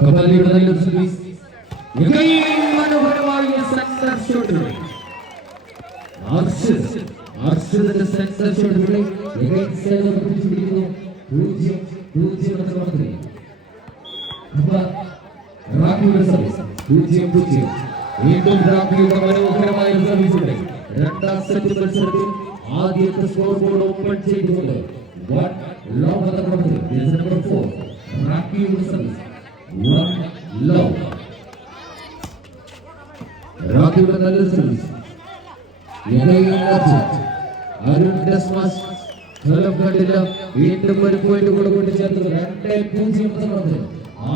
കബാലിയുടെ നല്ലൊരു സർവീസ്. മനോഹരമായ centre ഷോട്ടുകൾ. ആർഷത്തിന്റെ centre ഷോട്ടുകളെ പിടിച്ചിരിക്കുന്നു. 0-0 എന്ന ക്രമത്തിൽ റാബിയുടെ സർവീസ് 0-0. വീണ്ടും റാബിയുടെ മനോഹരമായ സർവീസുകൾ. രണ്ടാം സെറ്റ് മത്സരത്തിൽ ആദ്യത്തെ സ്കോർ ബോർഡ് ഓപ്പൺ ചെയ്തുകൊണ്ട് നമ്പർ 4 റാബിയുടെ സർവീസ്. റാബിയുടെ നല്ലൊരു സർവീസ്. അരുൺ ഡെസ്മാസ് വീണ്ടും ഒരു പോയിന്റ് കൂടെ കൂട്ടിച്ചേർത്തത് 2-0.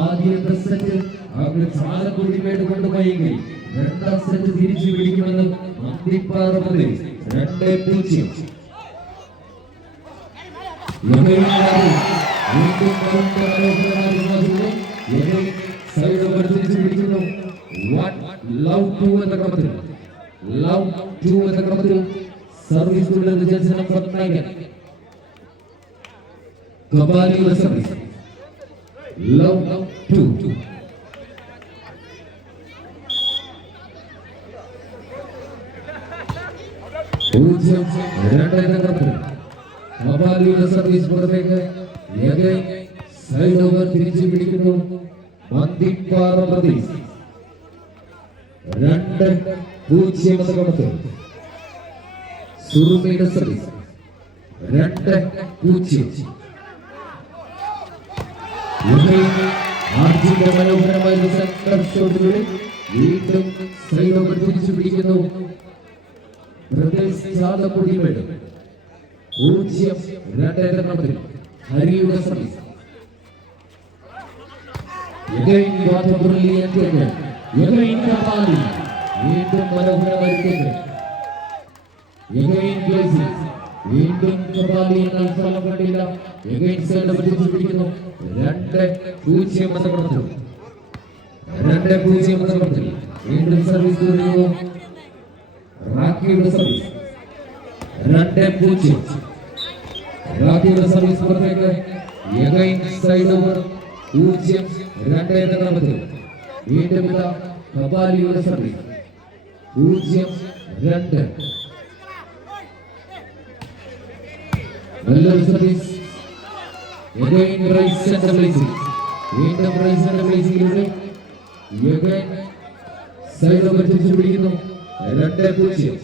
ആദ്യത്തെ സെറ്റ് അവർ ചാലക്കുടിമേട് കൊണ്ടുപോയെങ്കിൽ രണ്ടാം സെറ്റ് തിരിച്ചു പിടിക്കുമെന്ന് മന്ത്രിപ്പാറ 2-0. എന്ന ക്രമത്തിൽ സർവീസ് നമ്പർ 9 കബാലിയുടെ സർവീസ്. ലവ് 2. കബാലിയുടെ സർവീസ് പുറത്തേക്ക്. സൈഡ് ഓവർ തിരിച്ചു പിടിക്കുന്നു മന്ദിപ്പാറ പ്രദേശ്. 2-0 എന്ന ക്രമത്തിൽ സുറുമയുടെ സർവീസ്. 2-0. ആർജിന്റെ മനോഹരമായ സെന്റർ ഷോട്ടുകളിൽ വീണ്ടും സൈഡ് ഓവർ തിരിച്ചു പിടിക്കുന്നു ചാലക്കുടിമേട്. 0-2 എന്ന ക്രമത്തിൽ ഹരിയുടെ സർവീസ്. വീണ്ടും മനോഹരമായ വീണ്ടും കബാലി ഫലം കണ്ടില്ല. പിടിക്കുന്നു 2-0 എന്ന ക്രമത്തിൽ. 2-0 എന്ന ക്രമത്തിൽ വീണ്ടും സർവീസ് തുടരുന്നു റാക്കിയുടെ സർവീസ്. 2-0. റാക്കിയുടെ സർവീസ് പുറത്തേക്ക്. സൈഡ് ഓവർ 0-2 എന്ന ക്രമത്തിൽ വീണ്ടും കബാലിയുടെ സർവീസ്. 0-2. നല്ലൊരു സർവീസ്. വീണ്ടും സൈഡ് ഓവർ തിരിച്ചു പിടിക്കുന്നു 2-0.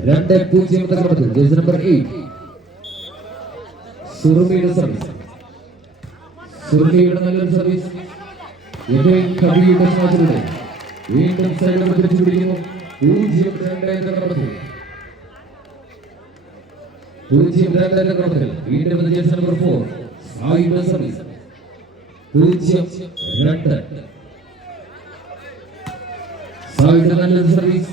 2-0 എന്ന ക്രമത്തിൽ ജേഴ്സി നമ്പർ 8 സുറുമിയുടെ സർവീസ്. സുറുമിയുടെ നല്ലൊരു സർവീസ്. വീണ്ടും സൈഡ് ഓവർ തിരിച്ചു പിടിക്കുന്നു 0-2 എന്ന ക്രമത്തിൽ. 0-2 എന്ന ക്രമത്തിൽ വീണ്ടും ജേഴ്സി നമ്പർ 4 സായിയുടെ സർവീസ്. 0-2. സായിയുടെ നല്ലൊരു സർവീസ്.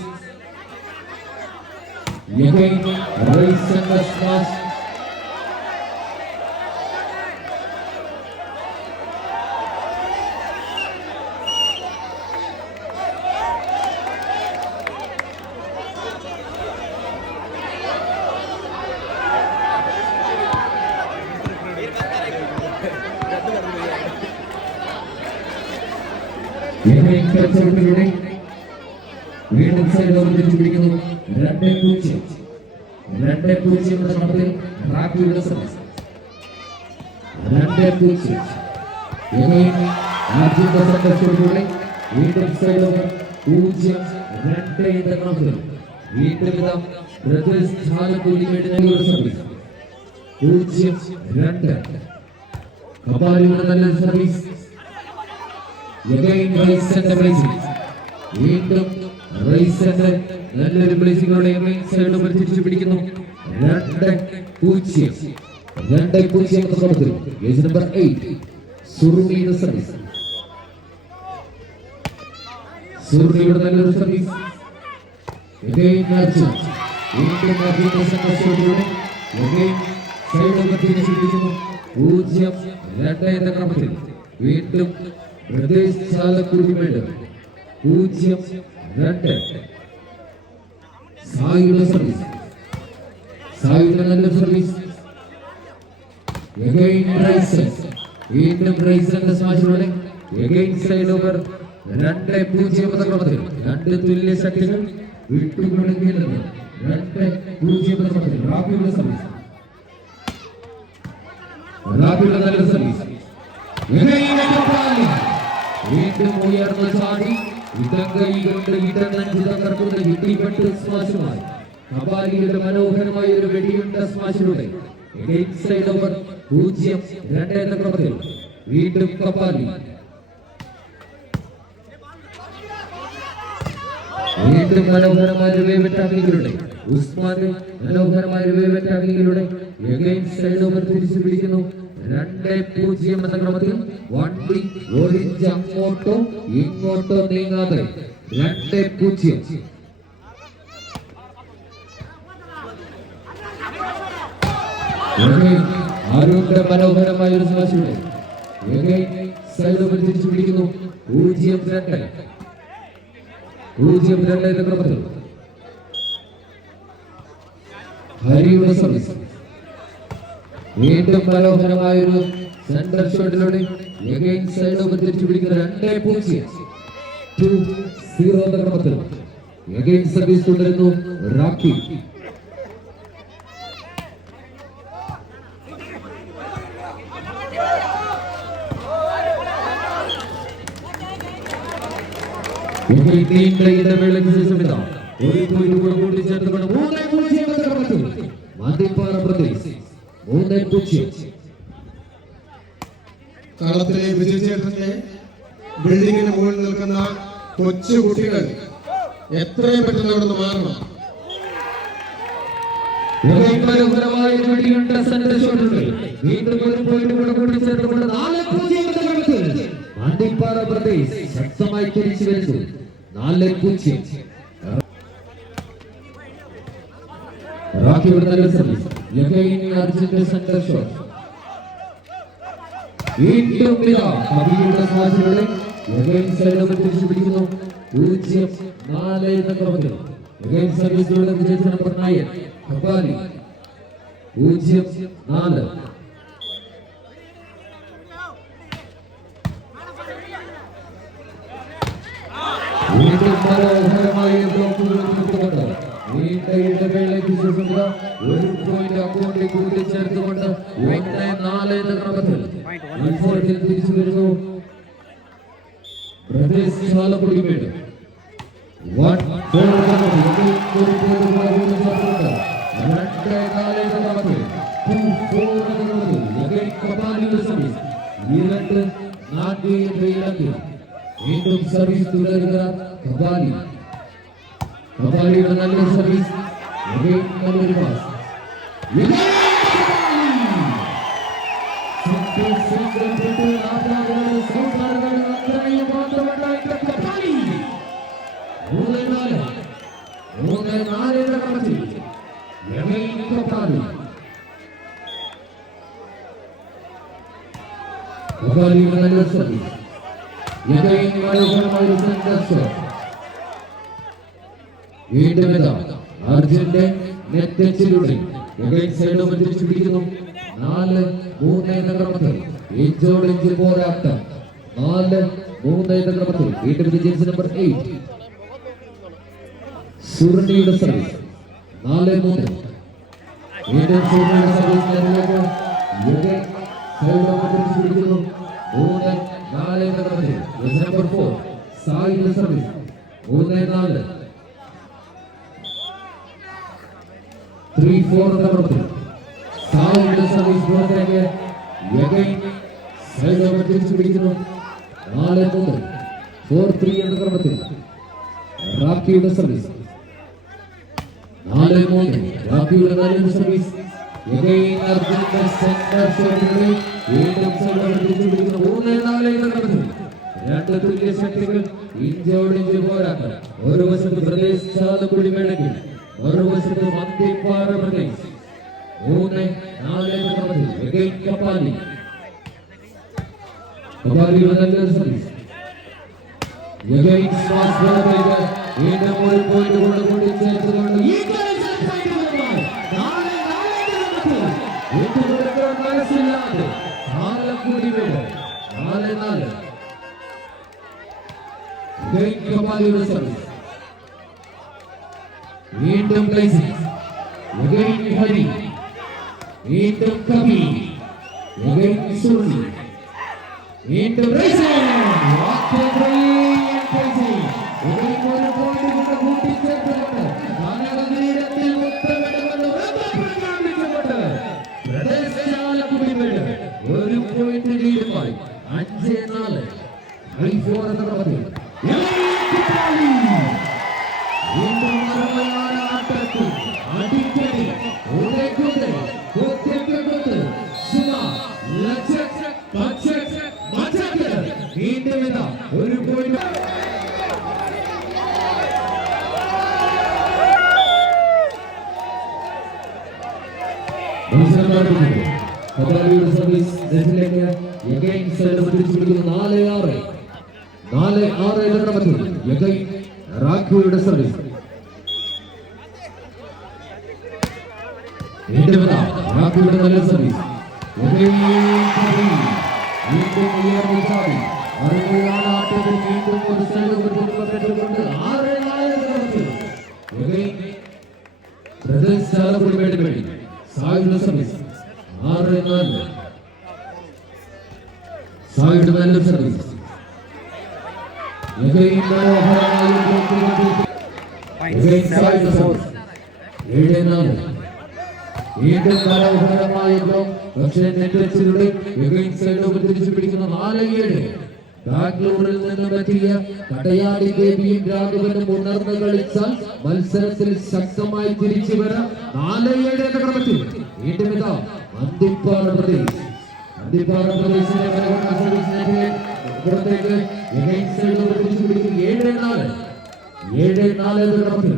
വീണ്ടും സൈഡ് ഓവർ തിരിച്ചു പിടിക്കുന്നു 2-0. 2-0 എന്ന ക്രമത്തിൽ റാക്കിയുടെ സർവീസ്. 2-0. വീണ്ടും സൈഡ് ഓവർ 0-2 എന്ന ക്രമത്തിൽ വീണ്ടും ചാലക്കുടിമേട് സർവീസ്. 0-2. കബാലിയുടെ നല്ല സർവീസ്. വീണ്ടും നല്ലൊരു ബ്ലേസിംഗോടെ സൈഡ് ഓവർ തിരിച്ചു പിടിക്കുന്നു 2-0. 2-0 എന്ന ക്രമത്തിൽ ജേഴ്സി നമ്പർ 8 സുറുമിയുടെ സർവീസ്. സുറുമിയുടെ നല്ലൊരു സർവീസ്. വീണ്ടും സൈഡ് ഓവർ തിരിച്ചു പിടിക്കുന്നു 0-2 എന്ന ക്രമത്തിൽ വീണ്ടും പ്രദേശ് ചാലക്കുടിമേട് 0-2. സായിയുടെ സർവീസ്. സായിയുടെ നല്ലൊരു സർവീസ്. വീണ്ടും റൈസറിന്റെ സ്മാഷിലൂടെ സൈഡ് ഓവർ 2-0 എന്ന ക്രമത്തിൽ രണ്ട് തുല്യ ശക്തികൾ വിട്ടുകൊടുക്കില്ലെന്ന് 2-0 എന്ന ക്രമത്തിൽ റാബിയുടെ സർവീസ് നല്ല സർവീസ് വീണ്ടും ഉയർന്ന ചാടി ഇടങ്കൈ കൊണ്ട് ഇടനഞ്ചു തകർക്കുന്ന ഇടിപെട്ട് സ്മാഷുമായി കപാലിയുടെ മനോഹരമായ ഒരു വെടിയുണ്ട സ്മാഷിലൂടെ സൈഡ് ഓവർ 0-2 എന്ന ക്രമത്തിൽ വീണ്ടും കപാലി വീണ്ടും മനോഹരമായ വേവറ്റാക്കികളുടെ ഉസ്മാന് മനോഹരമായ വേവറ്റാക്കികളുടെ സൈഡ് ഓവർ തിരിച്ചു പിടിക്കുന്നു 2-0 എന്ന ക്രമത്തിൽ വണ്ടി ഒരിഞ്ച് അങ്ങോട്ടോ ഇങ്ങോട്ടോ നീങ്ങാതെ 2-0. അരുണിന്റെ മനോഹരമായ ഒരു സ്മാഷിലൂടെ സൈഡ് ഓവർ തിരിച്ചു പിടിക്കുന്നു 0-2 എന്ന ക്രമത്തിൽ ഹരിയുടെ സർവീസ് വീണ്ടും മനോഹരമായൊരു സെന്റർ ഷോട്ടിലൂടെ സൈഡ് ഓവർ തിരിച്ചു പിടിക്കുന്ന 2-0 എന്ന ക്രമത്തിൽ സർവീസ് തുടരുന്നു റാക്കി ഇടവേളയ്ക്ക് ശേഷം ഇതാ ഒരു പോയിന്റ് കൂടെ കൂട്ടിച്ചേർത്തുകൊണ്ട് 3-0 എന്ന ക്രമത്തിൽ മതിപ്പാറ പ്രദേശ് 3-0. കളത്തിലെ വിജയചേട്ടന്റെ ബിൽഡിങ്ങിന് മുകളിൽ നിൽക്കുന്ന കൊച്ചു കുട്ടികൾ എത്രയും പെട്ടെന്ന് അവിടെ നിന്ന് മാറണം. വീണ്ടും ഒരു പോയിന്റ് കൂടെ കൂട്ടിച്ചേർത്തുകൊണ്ട് 4-0 എന്ന ക്രമത്തിൽ മതിപ്പാറ പ്രദേശ് ശക്തമായി തിരിച്ചു വരുന്നു 4-0. റാക്കിയുടെ നല്ല സർവീസ് അർജുന്റെ സെന്റർ ഷോട്ട് വീണ്ടും കവിയുടെ സ്മാഷിലൂടെ സൈഡ് ഓവർ തിരിച്ചു പിടിക്കുന്നു 0-4 എന്ന ക്രമത്തിൽ സർവീസിലൂടെ വിജയിച്ച നമ്പർ 9 കപാലി 0-4. വീണ്ടും മനോഹരമായ ബ്ലോക്കുകൾ കൊടുത്തുകൊണ്ട് ഇടവേളയ്ക്ക് ശേഷം ഒരു പോയിന്റ് അക്കൗണ്ടിൽ കൂട്ടിച്ചേർത്തുകൊണ്ട് 1-4 എന്ന ക്രമത്തിൽ മത്സരത്തിൽ തിരിച്ചു വരുന്നു പ്രദേശ് ചാലക്കുടി വീട് 1-4 എന്ന ക്രമത്തിൽ 2-4 എന്ന ക്രമത്തിൽ കപാലിയുടെ സർവീസ് 2-4 വീണ്ടും സർവീസ് തുടരുന്ന കപാലിയുടെ നല്ലൊരു സർവീസ് നല്ലൊരു പാസ് കപാലിയുടെ നല്ലൊരു സർവീസ് വീണ്ടും അർജുന്റെ നെറ്റിലൂടെ സൈഡ് ഓവർ തിരിച്ചു പിടിക്കുന്നു 4-3 എന്ന ക്രമത്തിൽ ഇഞ്ചോടിഞ്ച് പോരാട്ടം 4-3 എന്ന ക്രമത്തിൽ വീണ്ടും വിജയിച്ച നമ്പർ 8 സുർണിയുടെ സർവീസ് 4-3 വീണ്ടും സുർണിയുടെ സർവീസ് സൈഡ് ഓവർ തിരിച്ചു പിടിക്കുന്നു 3-4 എന്ന ക്രമത്തിൽ നമ്പർ 4 സായിയുടെ സർവീസ് 3-4 3-4 എന്ന ക്രമത്തിൽ സായിയുടെ സർവീസ് പുറത്തേക്ക് സൈഡ് ഓവർ തിരിച്ചു പിടിക്കുന്നു 4-3 4-3 എന്ന ക്രമത്തിൽ റാക്കിയുടെ സർവീസ് 4-3 റാക്കിയുടെ നല്ലൊരു സർവീസ് അർജുന്റെ സെന്റർ ഷോട്ടിലൂടെ വീണ്ടും സൈഡ് ഓവർ തിരിച്ചു പിടിക്കുന്നു 3-4 എന്ന ക്രമത്തിൽ രണ്ട് തുല്യ ശക്തികൾ ഇഞ്ചോടിഞ്ച് പോരാട്ടം. ഒരു വശത്ത് പ്രദേശ് ചാലക്കുടി മേളയ്ക്ക്, ഒരു വശത്ത് മന്തിപ്പാറ പ്രദേശ്. 3-4 ക്രമത്തിൽ കപ്പാലി കപാലിയുടെ നല്ലൊരു സർവീസ്. വീണ്ടും ഒരു പോയിന്റ് കൊണ്ട് കൂടി ചേർത്തുകൊണ്ട് മനസ്സില്ലാതെ ചാലക്കുടി മേള 4-4. കപാലിയുടെ സർവീസ്. വീണ്ടും പ്ലേസിംഗ്. ഹരി. വീണ്ടും കബി. സുർണി. വീണ്ടും ഒരു പോയിന്റ് ലീഡുമായി 5-4. ഒരു പോയിന്റ് സർവീസ് നെറ്റിലേക്ക് പിടിച്ചിരിക്കുന്നു. 4-6. 4-6 റാഖിയുടെ സർവീസ്. റാഖിയുടെ നല്ല സർവീസ്. വീണ്ടും ഒരു സൈഡ് വേണ്ടി സായുടെ സർവീസ്. 6-4. സായുടെ നല്ല സർവീസ്. വീണ്ടും മനോഹരമായ പക്ഷേ നെറ്റിലൂടെ തിരിച്ചു പിടിക്കുന്ന 4-7. ബാംഗ്ലൂരിൽ നിന്നും എത്തിയ കടയാടി ദേവിയും രാഘവനും ഉണർന്ന് കളിച്ചാൽ മത്സരത്തിൽ ശക്തമായി തിരിച്ചു വരാം. 4-7 എന്ന ക്രമത്തിൽ വീണ്ടും ഇതാ അന്തിപ്പാറ പ്രദേശ്. അന്തിപ്പാറ പ്രദേശിന്റെ പുറത്തേക്ക് തിരിച്ചു പിടിക്കുന്നു. 7-4 എന്ന ക്രമത്തിൽ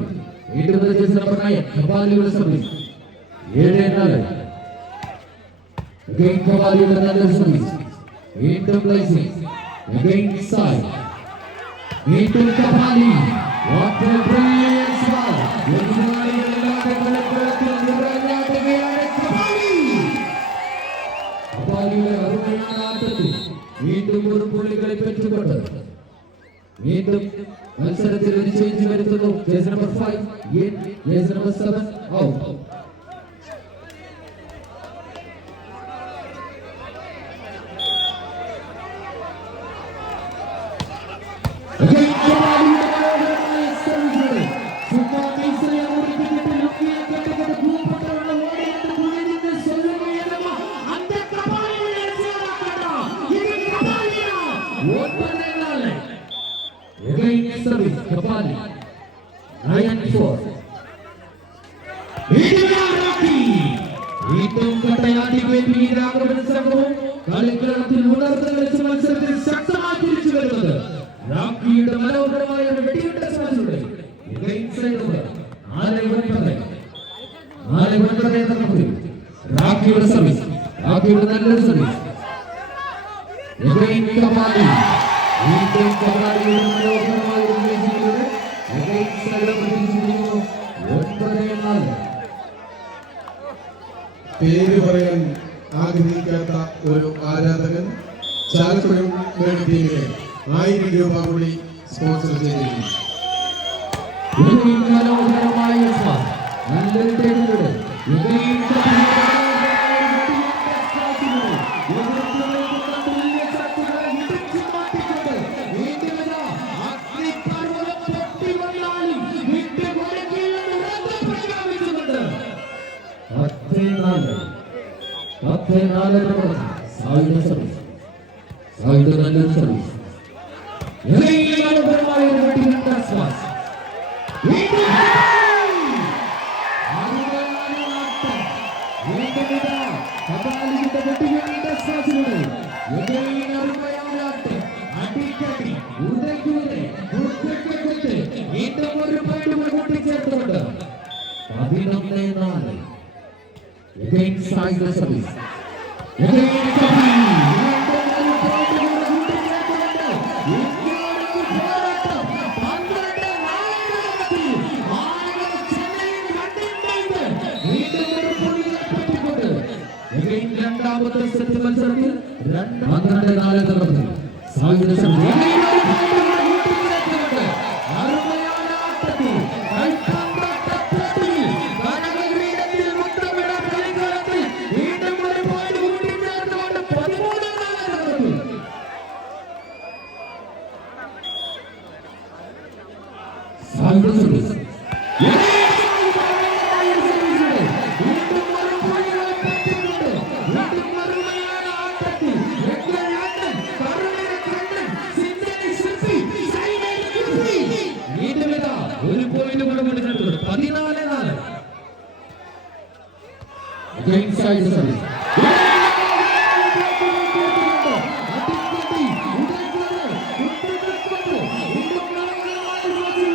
വീണ്ടും കപാലിയുടെ സർവീസ്. 7-4. കപാലിയുടെ നല്ല സർവീസ്. വീണ്ടും placing. Side. Into Kapali. What a brilliant shot. വീണ്ടും ഒരു പുള്ളികളെ പെറ്റുകൊണ്ട് വീണ്ടും മത്സരത്തിൽ ഒരു ചേഞ്ച് വരുത്തുന്നു. Jersey number 5 in, jersey number 7 out. Kapali 9-4. വീണ്ടും കട്ടയാടി സംഘവും കളിക്കളത്തിൽ ഉണർന്ന് കളിച്ച മത്സരത്തിൽ ശക്തമായി തിരിച്ചു വരുന്നത് റാക്കിയുടെ മനോഹരമായ ഒരു വെടിയുണ്ട ശ്രമത്തിലൂടെ 4-9 റാക്കിയുടെ സർവീസ്. റാക്കിയുടെ നല്ലൊരു സർവീസ്. കപാലി വീണ്ടും കപാലിയുടെ മനോഹരമായ ഒരു വിജയത്തിലൂടെ 9-4. പേര് പറയാൻ ആഗ്രഹിക്കാത്ത ഒരു ആരാധകൻ ചാലക്കുടി ടീമിനെ 1000 രൂപ കൂടി സ്പോൺസർ ചെയ്തിരിക്കുന്നു. രണ്ടാമത്തെ സെറ്റ് മത്സരത്തിൽ 12-4 തകർന്നു. സായുധ ശ്രമം. ഒരു പോയിന്റ് കൂടെ കൊടുത്തിട്ടുണ്ട്. 14-4.